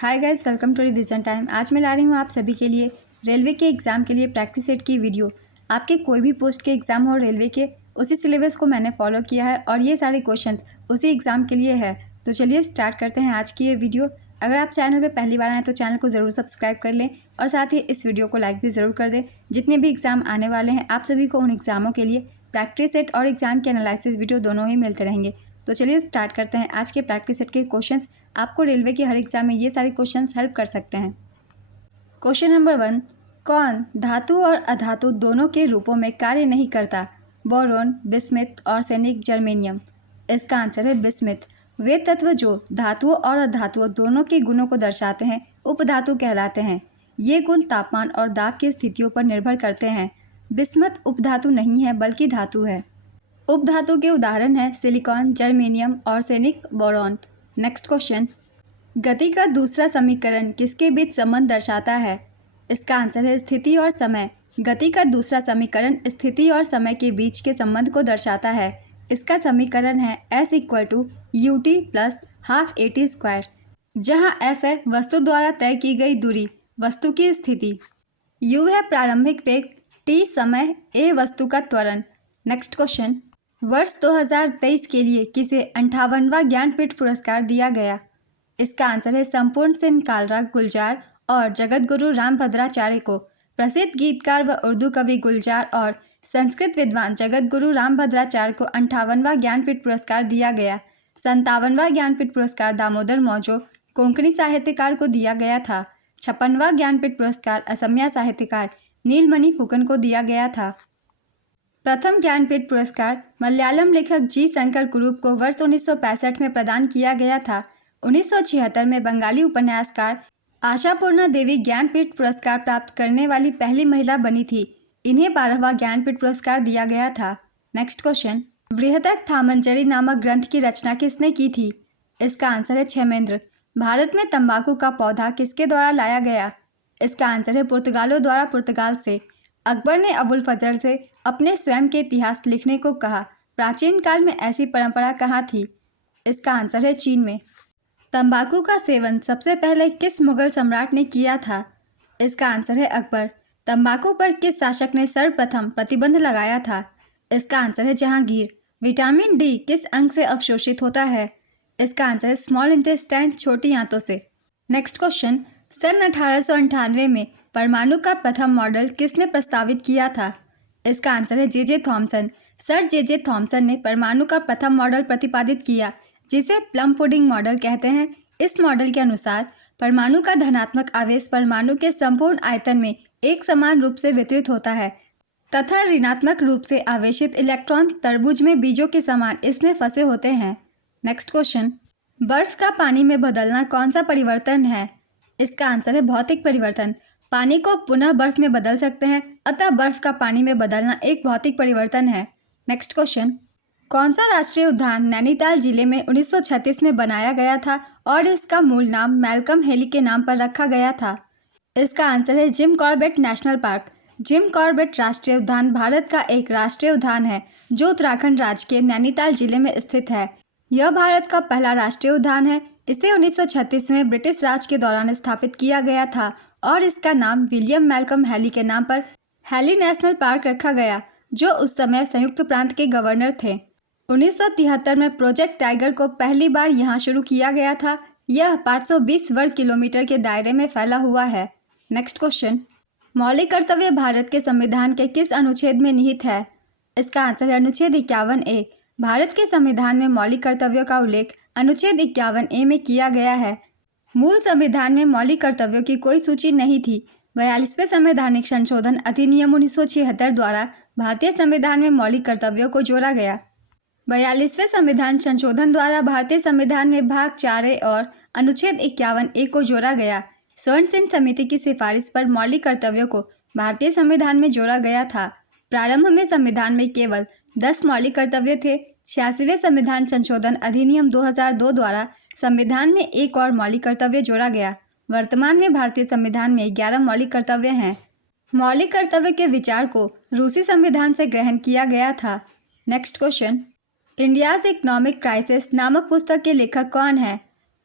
Hi guys, welcome to revision time. आज मैं ला रही हूँ आप सभी के लिए रेलवे के एग्ज़ाम के लिए प्रैक्टिस सेट की वीडियो। आपके कोई भी पोस्ट के एग्ज़ाम हो रेलवे के, उसी सिलेबस को मैंने फॉलो किया है और ये सारे क्वेश्चन उसी एग्ज़ाम के लिए है। तो चलिए स्टार्ट करते हैं आज की ये वीडियो। अगर आप चैनल पर पहली बार आएँ तो चैनल को ज़रूर सब्सक्राइब कर लें और साथ ही इस वीडियो को लाइक भी ज़रूर कर दें। जितने भी एग्ज़ाम आने वाले हैं आप सभी को उन एग्ज़ामों के लिए प्रैक्टिस सेट और एग्ज़ाम के एनालिसिस वीडियो दोनों ही मिलते रहेंगे। तो चलिए स्टार्ट करते हैं आज के प्रैक्टिस सेट के क्वेश्चंस। आपको रेलवे के हर एग्जाम में ये सारे क्वेश्चंस हेल्प कर सकते हैं। क्वेश्चन नंबर 1, कौन धातु और अधातु दोनों के रूपों में कार्य नहीं करता? बोरोन, बिस्मिथ और सैनिक जर्मेनियम। इसका आंसर है बिस्मिथ। वे तत्व जो धातुओं और अधातुओं दोनों के गुणों को दर्शाते हैं उपधातु कहलाते हैं। ये गुण तापमान और दाब की स्थितियों पर निर्भर करते हैं। बिस्मथ उपधातु नहीं है बल्कि धातु है। उपधातु के उदाहरण हैं सिलिकॉन, जर्मेनियम और सैनिक बोरॉन। नेक्स्ट क्वेश्चन, गति का दूसरा समीकरण किसके बीच संबंध दर्शाता है? इसका आंसर है स्थिति और समय। गति का दूसरा समीकरण स्थिति और समय के बीच के संबंध को दर्शाता है। इसका समीकरण है S = ut + ½ at², जहाँ S है वस्तु द्वारा तय की गई दूरी, वस्तु की स्थिति। U है प्रारंभिक वेग, T समय, A वस्तु का त्वरण। नेक्स्ट क्वेश्चन, वर्ष 2023 के लिए किसे 58वां ज्ञानपीठ पुरस्कार दिया गया? इसका आंसर है संपूर्ण सेन कालरा गुलजार और जगत गुरु रामभद्राचार्य को। प्रसिद्ध गीतकार व उर्दू कवि गुलजार और संस्कृत विद्वान जगत गुरु रामभद्राचार्य को 58वां ज्ञानपीठ पुरस्कार दिया गया। 57वां ज्ञानपीठ पुरस्कार दामोदर मौजो कोंकणी साहित्यकार को दिया गया था। 56वां ज्ञानपीठ पुरस्कार असमिया साहित्यकार नीलमणि फुकन को दिया गया था। प्रथम ज्ञानपीठ पुरस्कार मलयालम लेखक जी शंकर कुरूप को वर्ष 1965 में प्रदान किया गया था। 1976 में बंगाली उपन्यासकार आशापूर्णा देवी ज्ञानपीठ पुरस्कार प्राप्त करने वाली पहली महिला बनी थी। इन्हें 12वां ज्ञानपीठ पुरस्कार दिया गया था। नेक्स्ट क्वेश्चन, बृहदकथामंजरी नामक ग्रंथ की रचना किसने की थी? इसका आंसर है क्षेमेंद्र। भारत में तंबाकू का पौधा किसके द्वारा लाया गया? इसका आंसर है पुर्तगालों द्वारा पुर्तगाल से। अकबर ने अबुल फजल से अपने स्वयं के इतिहास लिखने को कहा। प्राचीन काल में ऐसी परंपरा कहाँ थी? इसका आंसर है चीन में। तंबाकू का सेवन सबसे पहले किस मुगल सम्राट ने किया था? इसका आंसर है अकबर। तंबाकू पर किस शासक ने सर्वप्रथम प्रतिबंध लगाया था? इसका आंसर है जहांगीर। विटामिन डी किस अंग से अवशोषित होता है? इसका आंसर है स्मॉल इंटेस्टाइन, छोटी आंतों से। नेक्स्ट क्वेश्चन, सन 1898 में परमाणु का प्रथम मॉडल किसने प्रस्तावित किया था? इसका आंसर है J Thomson. Sir J Thomson ने परमाणु का प्रथम मॉडल प्रतिपादित किया, जिसे प्लम पुडिंग मॉडल कहते हैं। इस मॉडल के अनुसार परमाणु का धनात्मक आवेश परमाणु के संपूर्ण आयतन में एक समान रूप से वितरित होता है तथा ऋणात्मक रूप से आवेशित इलेक्ट्रॉन तरबूज में बीजों के समान इसमें फंसे होते हैं। नेक्स्ट क्वेश्चन, बर्फ का पानी में बदलना कौन सा परिवर्तन है? इसका आंसर है भौतिक परिवर्तन। पानी को पुनः बर्फ में बदल सकते हैं, अतः बर्फ का पानी में बदलना एक भौतिक परिवर्तन है। नेक्स्ट क्वेश्चन, कौन सा राष्ट्रीय उद्यान नैनीताल जिले में 1936 में बनाया गया था और इसका मूल नाम मैल्कम हेली के नाम पर रखा गया था? इसका आंसर है Jim Corbett national park. Jim Corbett राष्ट्रीय उद्यान भारत का एक राष्ट्रीय उद्यान है जो उत्तराखंड राज्य के नैनीताल जिले में स्थित है। यह भारत का पहला राष्ट्रीय उद्यान है। इसे 1936 में ब्रिटिश राज के दौरान स्थापित किया गया था और इसका नाम विलियम मैल्कम हेली के नाम पर हेली नेशनल पार्क रखा गया, जो उस समय संयुक्त प्रांत के गवर्नर थे। 1973 में प्रोजेक्ट टाइगर को पहली बार यहाँ शुरू किया गया था। यह 520 वर्ग किलोमीटर के दायरे में फैला हुआ है। नेक्स्ट क्वेश्चन, मौलिक कर्तव्य भारत के संविधान के किस अनुच्छेद में निहित है? इसका आंसर है अनुच्छेद 51A। भारत के संविधान में मौलिक कर्तव्यों का उल्लेख अनुच्छेद 51A में किया गया है। मूल संविधान में मौलिक कर्तव्यों की कोई सूची नहीं थी। 42वें संवैधानिक संशोधन अधिनियम 1976 द्वारा भारतीय संविधान में मौलिक कर्तव्यों को जोड़ा गया। 42वें संविधान संशोधन द्वारा भारतीय संविधान में भाग 4A और अनुच्छेद 51A को जोड़ा गया। स्वर्ण सिंह समिति की सिफारिश पर मौलिक कर्तव्यों को भारतीय संविधान में जोड़ा गया था। प्रारंभ में संविधान में केवल 10 मौलिक कर्तव्य थे। 86वें संविधान संशोधन अधिनियम 2002 द्वारा संविधान में एक और मौलिक कर्तव्य जोड़ा गया। वर्तमान में भारतीय संविधान में 11 मौलिक कर्तव्य हैं। मौलिक कर्तव्य के विचार को रूसी संविधान से ग्रहण किया गया था। Next question, India's economic crisis नामक पुस्तक के लेखक कौन है?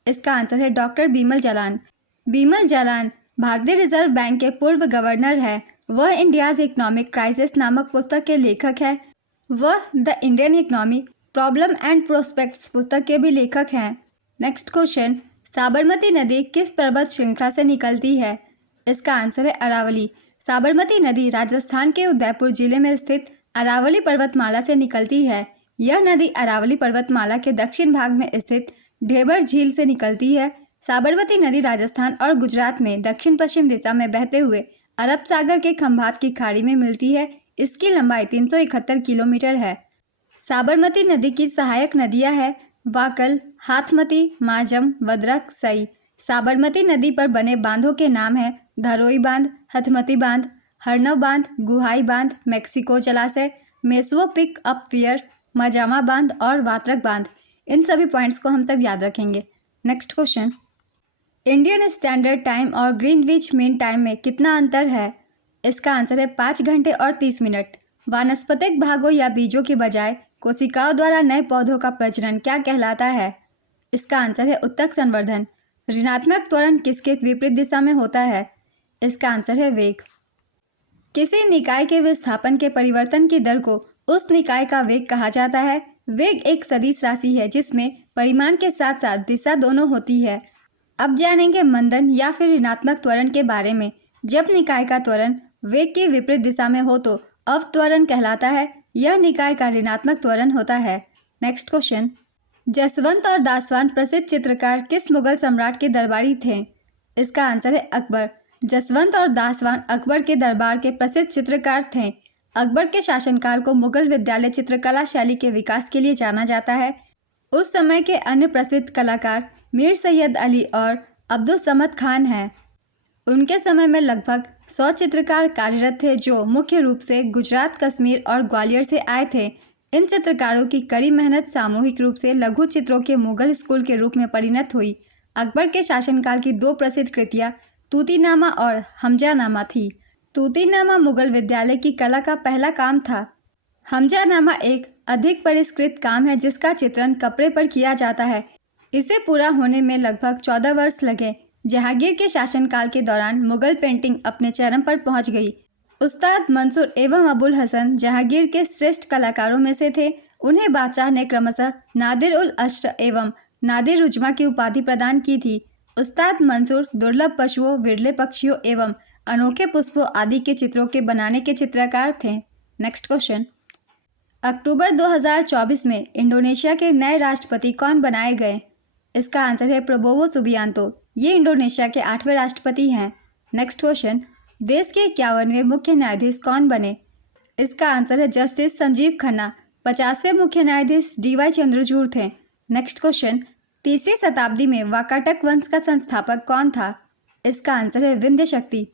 इसका आंसर है डॉक्टर बीमल जालान। बिमल जालान भारतीय रिजर्व बैंक के पूर्व गवर्नर है। वह इंडियाज इकोनॉमिक क्राइसिस नामक पुस्तक के लेखक है। वह the Indian economy problem and prospects पुस्तक के भी लेखक हैं। नेक्स्ट क्वेश्चन, साबरमती नदी किस पर्वत श्रृंखला से निकलती है? इसका आंसर है अरावली। साबरमती नदी राजस्थान के उदयपुर जिले में स्थित अरावली पर्वतमाला से निकलती है। यह नदी अरावली पर्वतमाला के दक्षिण भाग में स्थित ढेबर झील से निकलती है। साबरमती नदी राजस्थान और गुजरात में दक्षिण पश्चिम दिशा में बहते हुए अरब सागर के खंभात की खाड़ी में मिलती है। इसकी लंबाई 371 किलोमीटर है। साबरमती नदी की सहायक नदियां हैं वाकल, हाथमती, माजम, वद्रक, सई। साबरमती नदी पर बने बांधों के नाम हैं धरोई बांध, हथमती बांध, हरनव बांध, गुहाई बांध, मेक्सिको जलाशय, मेसुओ पिक अप वियर, मजामा बांध और वात्रक बांध। इन सभी पॉइंट्स को हम सब याद रखेंगे। Next question, Indian standard time और ग्रीनविच मीन टाइम में कितना अंतर है? इसका आंसर है 5 घंटे और 30 मिनट। वानस्पतिक भागों या बीजों के बजाय कोशिकाओं द्वारा नए पौधों का प्रजनन क्या कहलाता है? इसका आंसर है उत्तक संवर्धन। ऋणात्मक त्वरण किसके विपरीत दिशा में होता है? इसका आंसर है वेग। किसी निकाय के विस्थापन के परिवर्तन की दर को उस निकाय का वेग कहा जाता है। वेग एक सदिश राशि है जिसमें परिमाण के साथ साथ दिशा दोनों होती है। अब जानेंगे मंदन या फिर ऋणात्मक त्वरण के बारे में। जब निकाय का त्वरण वेग की विपरीत दिशा में हो तो अवत्वरण कहलाता है। यह निकाय का ऋणात्मक त्वरण होता है। नेक्स्ट क्वेश्चन, जसवंत और दासवान प्रसिद्ध चित्रकार किस मुगल सम्राट के दरबारी थे? इसका आंसर है अकबर। जसवंत और दासवान अकबर के दरबार के प्रसिद्ध चित्रकार थे। अकबर के शासनकाल को मुगल विद्यालय चित्रकला शैली के विकास के लिए जाना जाता है। उस समय के अन्य प्रसिद्ध कलाकार मीर सैयद अली और अब्दुल समद खान हैं। उनके समय में लगभग 100 चित्रकार कार्यरत थे जो मुख्य रूप से गुजरात, कश्मीर और ग्वालियर से आए थे। इन चित्रकारों की कड़ी मेहनत सामूहिक रूप से लघु चित्रों के मुगल स्कूल के रूप में परिणत हुई। अकबर के शासनकाल की 2 प्रसिद्ध कृतियाँ तूतीनामा और हमजानामा थी। तूतीनामा मुगल विद्यालय की कला का पहला काम था। हमजानामा एक अधिक परिष्कृत काम है जिसका चित्रण कपड़े पर किया जाता है। इसे पूरा होने में लगभग 14 वर्ष लगे। जहांगीर के शासनकाल के दौरान मुगल पेंटिंग अपने चरम पर पहुंच गई। उस्ताद मंसूर एवं अबुल हसन जहांगीर के श्रेष्ठ कलाकारों में से थे। उन्हें बादशाह ने क्रमशः नादिर उल अश्र एवं नादिर उजमा की उपाधि प्रदान की थी। उस्ताद मंसूर दुर्लभ पशुओं, विरले पक्षियों एवं अनोखे पुष्पों आदि के चित्रों के बनाने के चित्रकार थे। नेक्स्ट क्वेश्चन, अक्टूबर 2024 में इंडोनेशिया के नए राष्ट्रपति कौन बनाए गए? इसका आंसर है प्रबोवो सुबियांतो। ये इंडोनेशिया के 8वें राष्ट्रपति हैं। नेक्स्ट क्वेश्चन, देश के 51वें मुख्य न्यायाधीश कौन बने? इसका आंसर है जस्टिस संजीव खन्ना। 50वें मुख्य न्यायाधीश DY चंद्रचूड़ थे। नेक्स्ट क्वेश्चन, 3री शताब्दी में वाकाटक वंश का संस्थापक कौन था? इसका आंसर है विंध्य शक्ति।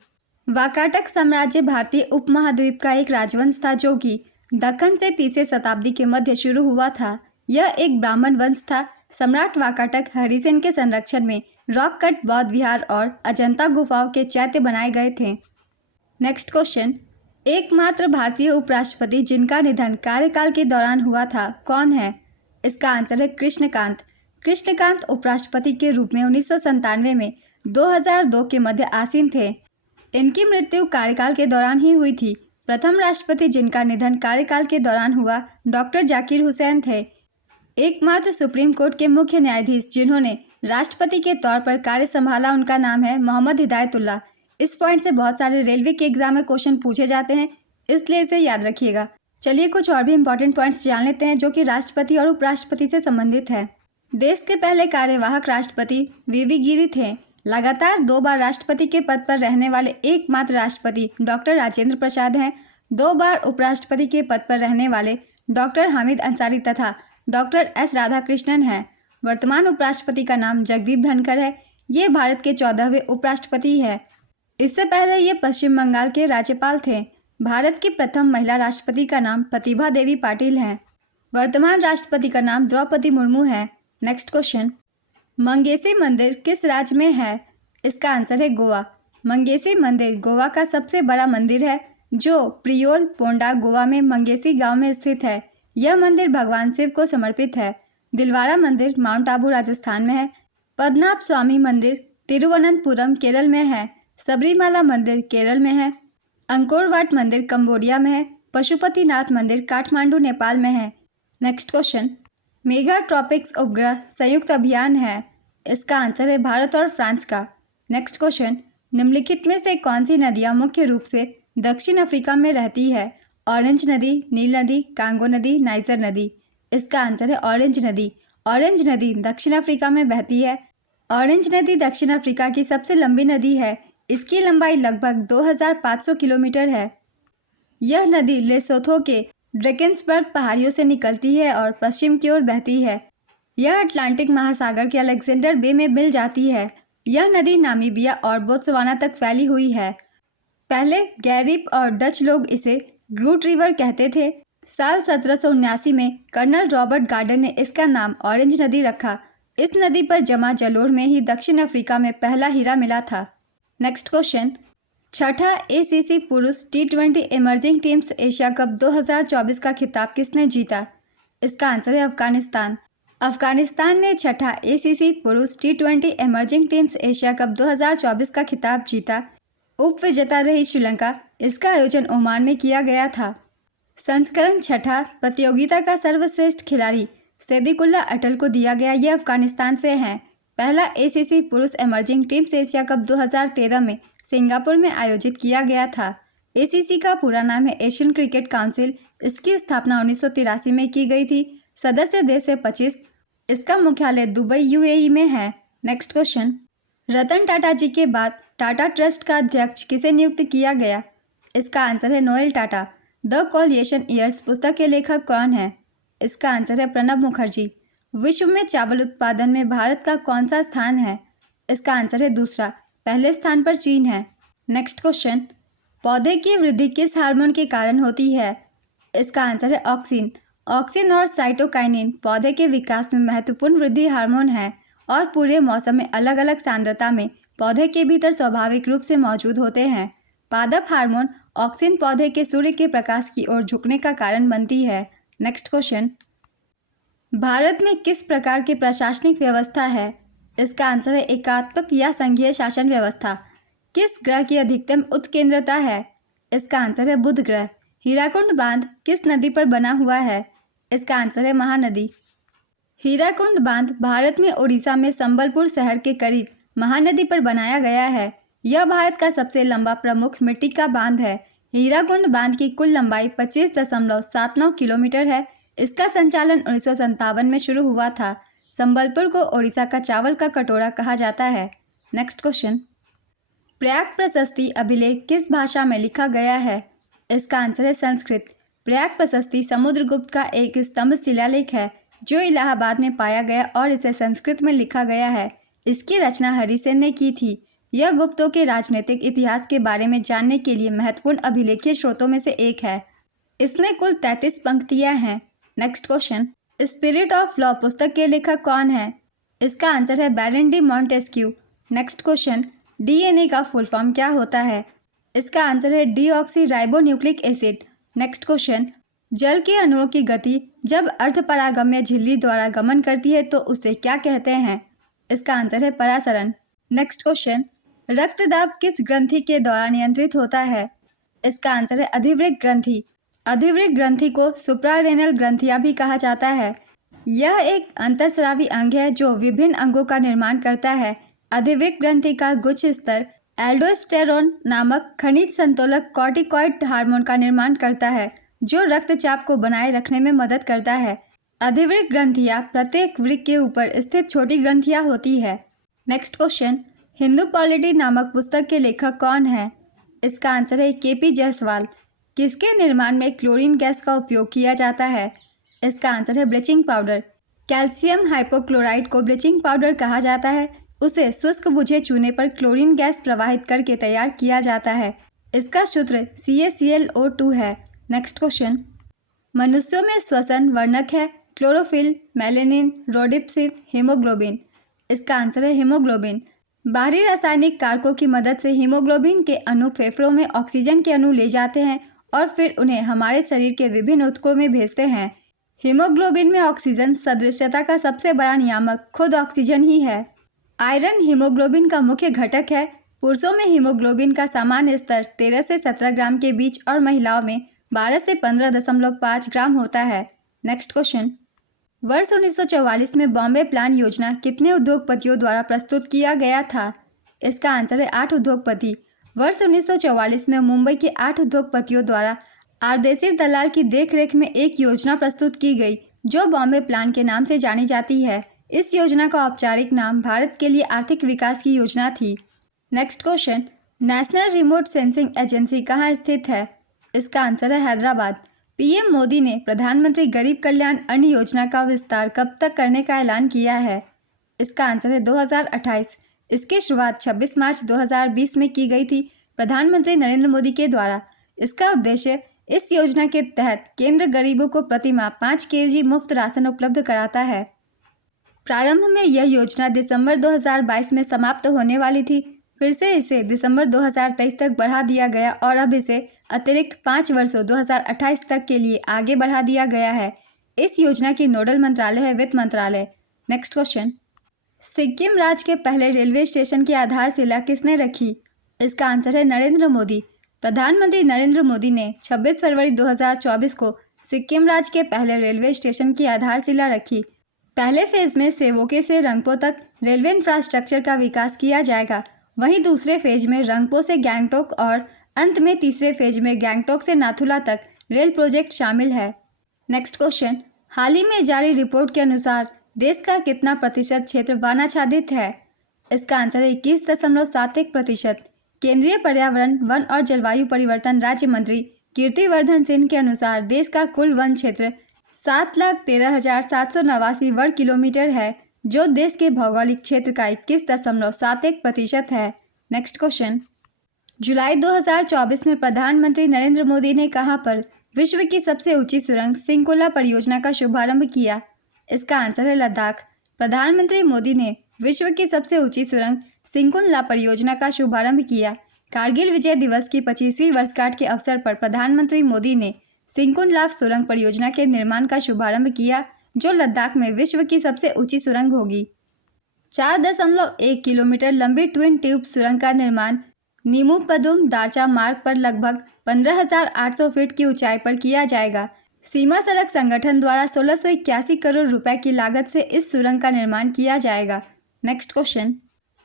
वाकाटक साम्राज्य भारतीय उपमहाद्वीप का एक राजवंश था जो कि दक्कन से 3री शताब्दी के मध्य शुरू हुआ था। यह एक ब्राह्मण वंश था। सम्राट वाकाटक हरिसेन के संरक्षण में रॉक कट बौद्ध विहार और अजंता गुफाओं के चैत्य बनाए गए थे। नेक्स्ट क्वेश्चन, एकमात्र भारतीय उपराष्ट्रपति जिनका निधन कार्यकाल के दौरान हुआ था कौन है? इसका आंसर है कृष्णकांत। कृष्णकांत उपराष्ट्रपति के रूप में 1997 में 2002 के मध्य आसीन थे। इनकी मृत्यु कार्यकाल के दौरान ही हुई थी। प्रथम राष्ट्रपति जिनका निधन कार्यकाल के दौरान हुआ डॉक्टर जाकिर हुसैन थे। एकमात्र सुप्रीम कोर्ट के मुख्य न्यायाधीश जिन्होंने राष्ट्रपति के तौर पर कार्य संभाला उनका नाम है मोहम्मद हिदायतुल्लाह। इस पॉइंट से बहुत सारे रेलवे के एग्जाम में क्वेश्चन पूछे जाते हैं, इसलिए इसे याद रखिएगा। चलिए कुछ और भी इंपॉर्टेंट पॉइंट्स जान लेते हैं जो कि राष्ट्रपति और उपराष्ट्रपति से संबंधित है। देश के पहले कार्यवाहक राष्ट्रपति वीवी गिरी थे। लगातार 2 बार राष्ट्रपति के पद पर रहने वाले एकमात्र राष्ट्रपति डॉक्टर राजेंद्र प्रसाद हैं। 2 बार उपराष्ट्रपति के पद पर रहने वाले डॉक्टर हामिद अंसारी तथा डॉक्टर S राधाकृष्णन हैं। वर्तमान उपराष्ट्रपति का नाम जगदीप धनखड़ है। ये भारत के 14वें उपराष्ट्रपति हैं। इससे पहले ये पश्चिम बंगाल के राज्यपाल थे। भारत की प्रथम महिला राष्ट्रपति का नाम प्रतिभा देवी पाटिल है। वर्तमान राष्ट्रपति का नाम द्रौपदी मुर्मू है। नेक्स्ट क्वेश्चन, मंगेशी मंदिर किस राज्य में है? इसका आंसर है गोवा। मंगेशी मंदिर गोवा का सबसे बड़ा मंदिर है जो प्रियोल पोंडा गोवा में मंगेशी गांव में स्थित है। यह मंदिर भगवान शिव को समर्पित है। दिलवाड़ा मंदिर माउंट आबू राजस्थान में है। पद्मनाभ स्वामी मंदिर तिरुवनंतपुरम केरल में है। सबरीमाला मंदिर केरल में है। अंकोर वाट मंदिर कंबोडिया में है। पशुपतिनाथ मंदिर काठमांडू नेपाल में है। नेक्स्ट क्वेश्चन, मेगा ट्रॉपिक्स उपग्रह संयुक्त अभियान है। इसका आंसर है भारत और फ्रांस का। नेक्स्ट क्वेश्चन, निम्नलिखित में से कौन सी नदियाँ मुख्य रूप से दक्षिण अफ्रीका में रहती है? ऑरेंज नदी, नील नदी, कांगो नदी, नाइजर नदी। इसका आंसर है ऑरेंज नदी। ऑरेंज नदी दक्षिण अफ्रीका में बहती है। ऑरेंज नदी दक्षिण अफ्रीका की सबसे लंबी नदी है। इसकी लंबाई लगभग 2500 किलोमीटर है। यह नदी लेसोथो के ड्रैकेंसबर्ग पहाड़ियों से निकलती है और पश्चिम की ओर बहती है। यह अटलांटिक महासागर के अलेक्जेंडर बे में मिल जाती है। यह नदी नामीबिया और बोत्सवाना तक फैली हुई है। पहले गैरिप और डच लोग इसे ग्रूट रिवर कहते थे। साल 1779 में कर्नल रॉबर्ट गार्डन ने इसका नाम ऑरेंज नदी रखा। इस नदी पर जमा जलोढ़ में ही दक्षिण अफ्रीका में पहला हीरा मिला था। नेक्स्ट क्वेश्चन, छठा ACC पुरुष T20 emerging teams Asia cup 2024 का खिताब किसने जीता? इसका आंसर है अफगानिस्तान। अफगानिस्तान ने छठा ACC पुरुष T20 emerging teams Asia cup 2024 का खिताब जीता। उप विजेता रही श्रीलंका। इसका आयोजन ओमान में किया गया था। संस्करण छठा प्रतियोगिता का सर्वश्रेष्ठ खिलाड़ी सैदिकुल्ला अटल को दिया गया। ये अफगानिस्तान से हैं। पहला ACC पुरुष इमर्जिंग टीम्स एशिया कप 2013 में सिंगापुर में आयोजित किया गया था। ACC का पूरा नाम है एशियन क्रिकेट काउंसिल। इसकी स्थापना 1983 में की गई थी। सदस्य देश है 25। इसका मुख्यालय दुबई UAE में है। नेक्स्ट क्वेश्चन, रतन टाटा जी के बाद टाटा ट्रस्ट का अध्यक्ष किसे नियुक्त किया गया? इसका आंसर है Noel Tata. The coalition years पुस्तक के लेखक कौन है? इसका आंसर है प्रणब मुखर्जी। विश्व में चावल उत्पादन में भारत का कौन सा स्थान है? इसका आंसर है दूसरा। पहले स्थान पर चीन है। नेक्स्ट क्वेश्चन, पौधे की वृद्धि किस हार्मोन के कारण होती है? इसका आंसर है ऑक्सिन। ऑक्सिन और साइटोकाइनिन पौधे के विकास में महत्वपूर्ण वृद्धि हार्मोन है और पूरे मौसम में अलग अलग सांद्रता में पौधे के भीतर स्वाभाविक रूप से मौजूद होते हैं। पादप हार्मोन ऑक्सिन पौधे के सूर्य के प्रकाश की ओर झुकने का कारण बनती है। नेक्स्ट क्वेश्चन, भारत में किस प्रकार की प्रशासनिक व्यवस्था है? इसका आंसर है एकात्मक या संघीय शासन व्यवस्था। किस ग्रह की अधिकतम उत्केंद्रता है? इसका आंसर है बुध ग्रह। हीराकुंड बांध किस नदी पर बना हुआ है? इसका आंसर है महानदी। हीराकुंड बांध भारत में उड़ीसा में संबलपुर शहर के करीब महानदी पर बनाया गया है। यह भारत का सबसे लंबा प्रमुख मिट्टी का बांध है। हीराकुंड बांध की कुल लंबाई 25.79 किलोमीटर है। इसका संचालन 1957 में शुरू हुआ था। संबलपुर को ओडिशा का चावल का कटोरा कहा जाता है। नेक्स्ट क्वेश्चन, प्रयाग प्रशस्ति अभिलेख किस भाषा में लिखा गया है? इसका आंसर है संस्कृत। प्रयाग प्रशस्ति समुद्रगुप्त का एक स्तंभ शिलालेख है जो इलाहाबाद में पाया गया और इसे संस्कृत में लिखा गया है। इसकी रचना हरिसेन ने की थी। यह गुप्तों के राजनीतिक इतिहास के बारे में जानने के लिए महत्वपूर्ण अभिलेखीय स्रोतों में से एक है। इसमें कुल 33 पंक्तियां हैं। Next question, spirit of law पुस्तक के लेखक कौन है? इसका आंसर है baron de Montesquieu. Next question, DNA का फुल फॉर्म क्या होता है? इसका आंसर है deoxyribonucleic acid. Next question, जल के अणुओं की गति जब अर्धपरागम्य झिल्ली द्वारा गमन करती है तो उसे क्या कहते हैं? इसका आंसर है परासरण। नेक्स्ट क्वेश्चन, रक्तदाब किस ग्रंथि के द्वारा नियंत्रित होता है? इसका आंसर है अधिवृक्क ग्रंथि। अधिवृक्क ग्रंथि को सुप्रारेनल ग्रंथियां भी कहा जाता है। यह एक अंतःस्रावी अंग है जो विभिन्न अंगों का निर्माण करता है। अधिवृक्क ग्रंथि का गुच्छ स्तर एल्डोस्टेरोन नामक खनिज संतुलक कॉर्टिकॉइड हार्मोन का निर्माण करता है जो रक्तचाप को बनाए रखने में मदद करता है। अधिवृक्क ग्रंथियां प्रत्येक वृक्क के ऊपर स्थित छोटी ग्रंथियां होती है। नेक्स्ट क्वेश्चन, हिंदू पॉलिटी नामक पुस्तक के लेखक कौन है? इसका आंसर है KP जायसवाल। किसके निर्माण में क्लोरीन गैस का उपयोग किया जाता है? इसका आंसर है ब्लीचिंग पाउडर। कैल्शियम हाइपोक्लोराइड को ब्लीचिंग पाउडर कहा जाता है। उसे शुष्क बुझे चूने पर क्लोरीन गैस प्रवाहित करके तैयार किया जाता है। इसका सूत्र CaClO2 है। नेक्स्ट क्वेश्चन, मनुष्यों में श्वसन वर्णक है क्लोरोफिल, मेलेनिन, रोडिप्सिन, हीमोग्लोबिन। इसका आंसर है हीमोग्लोबिन। बाहरी रासायनिक कारकों की मदद से हीमोग्लोबिन के अणु फेफड़ों में ऑक्सीजन के अणु ले जाते हैं और फिर उन्हें हमारे शरीर के विभिन्न ऊतकों में भेजते हैं। हीमोग्लोबिन में ऑक्सीजन सदृश्यता का सबसे बड़ा नियामक खुद ऑक्सीजन ही है। आयरन हीमोग्लोबिन का मुख्य घटक है। पुरुषों में हीमोग्लोबिन का सामान्य स्तर 13 से 17 ग्राम के बीच और महिलाओं में 12 से 15.5 ग्राम होता है। नेक्स्ट क्वेश्चन, वर्ष 1944 में बॉम्बे प्लान योजना कितने उद्योगपतियों द्वारा प्रस्तुत किया गया था? इसका आंसर है 8 उद्योगपति। वर्ष 1944 में मुंबई के 8 उद्योगपतियों द्वारा आरदेशिर दलाल की देखरेख में एक योजना प्रस्तुत की गई जो बॉम्बे प्लान के नाम से जानी जाती है। इस योजना का औपचारिक नाम भारत के लिए आर्थिक विकास की योजना थी। Next question, national remote sensing agency कहाँ स्थित है? इसका आंसर है हैदराबाद। पीएम मोदी ने प्रधानमंत्री गरीब कल्याण अन्न योजना का विस्तार कब तक करने का ऐलान किया है? इसका आंसर है 2028। इसकी शुरुआत 26 मार्च 2020 में की गई थी प्रधानमंत्री नरेंद्र मोदी के द्वारा। इसका उद्देश्य इस योजना के तहत केंद्र गरीबों को प्रतिमाह 5 केजी मुफ्त राशन उपलब्ध कराता है। प्रारंभ में यह योजना दिसंबर 2022 में समाप्त होने वाली थी, फिर से इसे दिसंबर 2023 तक बढ़ा दिया गया और अब इसे अतिरिक्त 5 वर्षों 2028 तक के लिए आगे बढ़ा दिया गया है। इस योजना की नोडल मंत्रालय है वित्त मंत्रालय। नेक्स्ट क्वेश्चन, सिक्किम राज्य के पहले रेलवे स्टेशन की आधारशिला किसने रखी? इसका आंसर है नरेंद्र मोदी। प्रधानमंत्री नरेंद्र मोदी ने 26 फरवरी 2024 को सिक्किम राज्य के पहले रेलवे स्टेशन की आधारशिला रखी। पहले फेज में सेवोके से रंगपो तक रेलवे इंफ्रास्ट्रक्चर का विकास किया जाएगा। वहीं दूसरे फेज में रंगपो से गैंगटोक और अंत में तीसरे फेज में गैंगटोक से नाथुला तक रेल प्रोजेक्ट शामिल है। नेक्स्ट क्वेश्चन, हाल ही में जारी रिपोर्ट के अनुसार देश का कितना प्रतिशत क्षेत्र वनाच्छादित है? इसका आंसर है 21.71%। केंद्रीय पर्यावरण, वन और जलवायु परिवर्तन राज्य मंत्री कीर्तिवर्धन सिंह के अनुसार देश का कुल वन क्षेत्र 7,13,789 वर्ग किलोमीटर है, जो देश के भौगोलिक क्षेत्र का 21.71% है। नेक्स्ट क्वेश्चन, जुलाई 2024 में प्रधानमंत्री नरेंद्र मोदी ने कहां पर विश्व की सबसे ऊंची सुरंग सिंकुला परियोजना का शुभारंभ किया? इसका आंसर है लद्दाख। प्रधानमंत्री मोदी ने विश्व की सबसे ऊंची सुरंग सिंकुला परियोजना का शुभारंभ किया। कारगिल विजय दिवस की 25वीं वर्षगांठ के अवसर पर प्रधानमंत्री मोदी ने सिंकुला सुरंग परियोजना के निर्माण का शुभारंभ किया, जो लद्दाख में विश्व की सबसे ऊंची सुरंग होगी। 4.1 किलोमीटर लंबी ट्विन ट्यूब सुरंग का निर्माण नीमू पदुम दारचा मार्ग पर लगभग 15,800 फीट की ऊंचाई पर किया जाएगा। सीमा सड़क संगठन द्वारा 1681 करोड़ रुपए की लागत से इस सुरंग का निर्माण किया जाएगा। नेक्स्ट क्वेश्चन,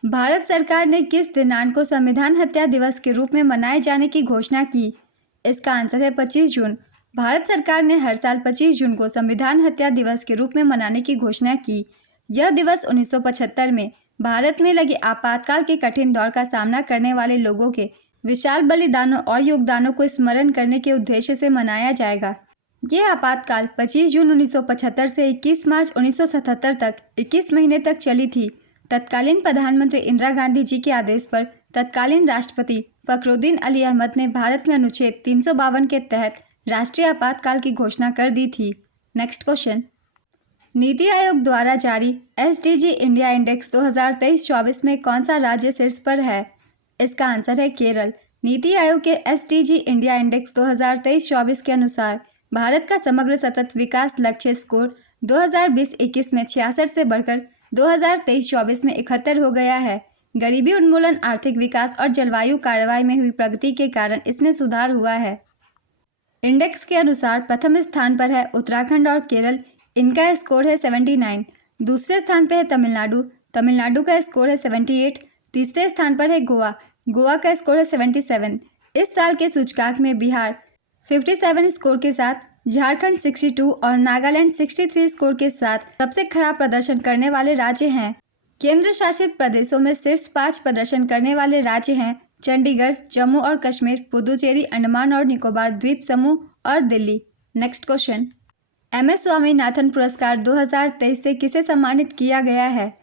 भारत सरकार ने किस दिनांक को संविधान हत्या दिवस के रूप में मनाए जाने की घोषणा की? इसका आंसर है 25 जून। भारत सरकार ने हर साल 25 जून को संविधान हत्या दिवस के रूप में मनाने की घोषणा की। यह दिवस 1975 में भारत में लगे आपातकाल के कठिन दौर का सामना करने वाले लोगों के विशाल बलिदानों और योगदानों को स्मरण करने के उद्देश्य से मनाया जाएगा। यह आपातकाल 25 जून 1975 से 21 मार्च 1977 तक 21 महीने तक चली थी। तत्कालीन प्रधानमंत्री इंदिरा गांधी जी के आदेश पर तत्कालीन राष्ट्रपति फखरुद्दीन अली अहमद ने भारत में अनुच्छेद 352 के तहत राष्ट्रीय आपातकाल की घोषणा कर दी थी। नेक्स्ट क्वेश्चन, नीति आयोग द्वारा जारी एसडीजी इंडिया इंडेक्स 2023-24 में कौन सा राज्य शीर्ष पर है? इसका आंसर है केरल। नीति आयोग के एसडीजी इंडिया इंडेक्स 2023-24 के अनुसार भारत का समग्र सतत विकास लक्ष्य स्कोर 2020-21 में 66 से बढ़कर 2023-24 में 71 हो गया है। गरीबी उन्मूलन, आर्थिक विकास और जलवायु कार्रवाई में हुई प्रगति के कारण इसमें सुधार हुआ है। इंडेक्स के अनुसार प्रथम स्थान पर है उत्तराखंड और केरल, इनका स्कोर है 79। दूसरे स्थान पर है तमिलनाडु, तमिलनाडु का स्कोर है 78। तीसरे स्थान पर है गोवा, गोवा का स्कोर है 77। इस साल के सूचकांक में बिहार 57 स्कोर के साथ, झारखंड 62 और नागालैंड 63 स्कोर के साथ सबसे खराब प्रदर्शन करने वाले राज्य हैं। केंद्र शासित प्रदेशों में शीर्ष 5 प्रदर्शन करने वाले राज्य हैं चंडीगढ़, जम्मू और कश्मीर, पुदुचेरी, अंडमान और निकोबार द्वीप समूह और Delhi. Next question, MS Swaminathan पुरस्कार 2023 से किसे सम्मानित किया गया है?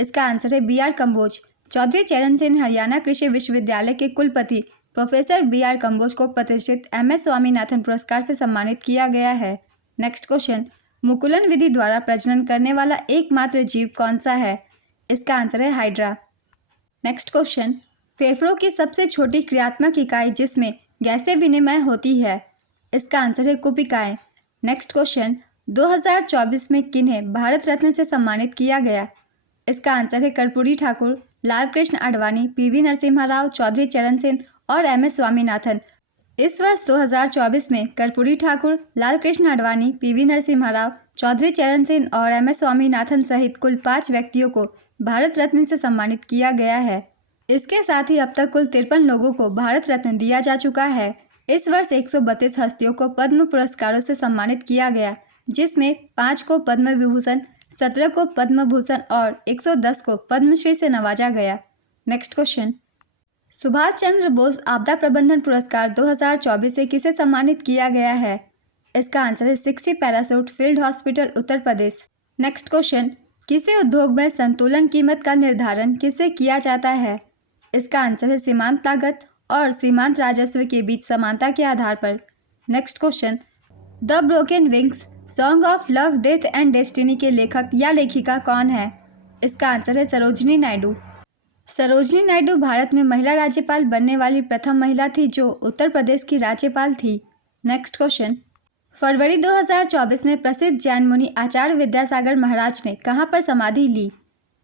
इसका आंसर है बीआर कंबोज। चौधरी चरण सिंह हरियाणा कृषि विश्वविद्यालय के कुलपति प्रोफेसर बीआर कंबोज को प्रतिष्ठित एमएस स्वामीनाथन पुरस्कार से सम्मानित किया गया है। नेक्स्ट क्वेश्चन, मुकुलन विधि द्वारा प्रजनन करने वाला एकमात्र जीव कौन सा है? इसका आंसर है हाइड्रा। नेक्स्ट क्वेश्चन, फेफड़ों की सबसे छोटी क्रियात्मक इकाई जिसमें गैसीय विनिमय होती है? इसका आंसर है कुपिकाएं। नेक्स्ट क्वेश्चन, 2024 में किन्हें भारत रत्न से सम्मानित किया गया? इसका आंसर है कर्पूरी ठाकुर, लालकृष्ण आडवाणी, पीवी नरसिम्हा राव, चौधरी चरण सिंह और MS स्वामीनाथन। इस वर्ष 2024 में कर्पूरी ठाकुर, लालकृष्ण आडवाणी, पीवी नरसिम्हा राव, चौधरी चरण सिंह और MS स्वामीनाथन सहित कुल 5 व्यक्तियों को भारत रत्न से सम्मानित किया गया है। इसके साथ ही अब तक कुल 53 लोगों को भारत रत्न दिया जा चुका है। इस वर्ष 132 हस्तियों को पद्म पुरस्कारों से सम्मानित किया गया, जिसमें 5 को पद्म विभूषण, 17 को पद्म भूषण और 110 को पद्मश्री से नवाजा गया। नेक्स्ट क्वेश्चन, सुभाष चंद्र बोस आपदा प्रबंधन पुरस्कार 2024 से किसे सम्मानित किया गया है? इसका आंसर है 60 parachute field hospital, Uttar Pradesh. Next question, किसी उद्योग में संतुलन कीमत का निर्धारण किससे किया जाता है? इसका आंसर है सीमांत लागत और सीमांत राजस्व के बीच समानता के आधार पर। Next question, the broken wings song of love, death and destiny के लेखक या लेखिका कौन है? इसका आंसर है सरोजिनी नायडू। सरोजिनी नायडू भारत में महिला राज्यपाल बनने वाली प्रथम महिला थी जो उत्तर प्रदेश की राज्यपाल थी। नेक्स्ट क्वेश्चन, फरवरी 2024 में प्रसिद्ध जैन मुनि आचार्य विद्यासागर महाराज ने कहाँ पर समाधि ली?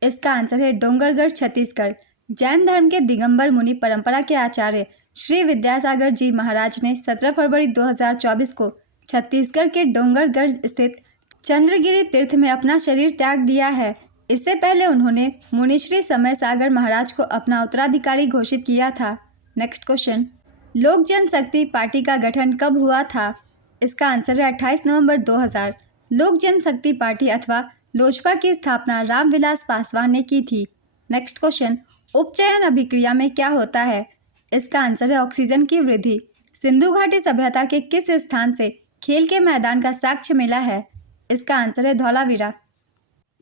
इसका आंसर है डोंगरगढ़, छत्तीसगढ़। जैन धर्म के दिगंबर मुनि परंपरा के आचार्य श्री विद्यासागर जी महाराज ने 17 फरवरी 2024 को छत्तीसगढ़ के डोंगरगढ़ स्थित चंद्रगिरी तीर्थ में अपना शरीर त्याग दिया है। इससे पहले उन्होंने मुनिश्री समय सागर महाराज को अपना उत्तराधिकारी घोषित किया था। नेक्स्ट क्वेश्चन, लोक जनशक्ति पार्टी का गठन कब हुआ था? इसका आंसर है 28 नवंबर 2000। लोक जनशक्ति पार्टी अथवा लोजपा की स्थापना रामविलास पासवान ने की थी। नेक्स्ट क्वेश्चन, उपचयन अभिक्रिया में क्या होता है? इसका आंसर है ऑक्सीजन की वृद्धि। सिंधु घाटी सभ्यता के किस स्थान से खेल के मैदान का साक्ष्य मिला है? इसका आंसर है धौलावीरा।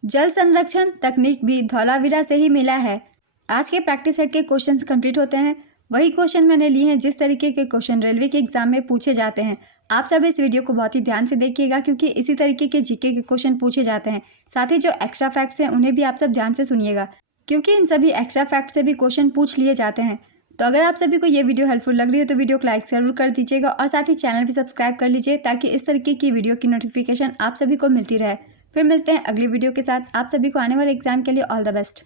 जल संरक्षण तकनीक भी धौलावीरा से ही मिला है। आज के प्रैक्टिस सेट के क्वेश्चंस कंप्लीट होते हैं। वही क्वेश्चन मैंने लिए हैं जिस तरीके के क्वेश्चन रेलवे के एग्जाम में पूछे जाते हैं। आप सब इस वीडियो को बहुत ही ध्यान से देखिएगा क्योंकि इसी तरीके के जीके के क्वेश्चन पूछे जाते हैं। साथ ही जो एक्स्ट्रा फैक्ट्स हैं उन्हें भी आप सब ध्यान से सुनिएगा क्योंकि इन सभी एक्स्ट्रा फैक्ट से भी क्वेश्चन पूछ लिए जाते हैं। तो अगर आप सभी को ये वीडियो हेल्पफुल लग रही है तो वीडियो को लाइक जरूर कर दीजिएगा और साथ ही चैनल भी सब्सक्राइब कर लीजिए ताकि इस तरीके की वीडियो की नोटिफिकेशन आप सभी को मिलती रहे। फिर मिलते हैं अगली वीडियो के साथ। आप सभी को आने वाले एग्जाम के लिए ऑल द बेस्ट।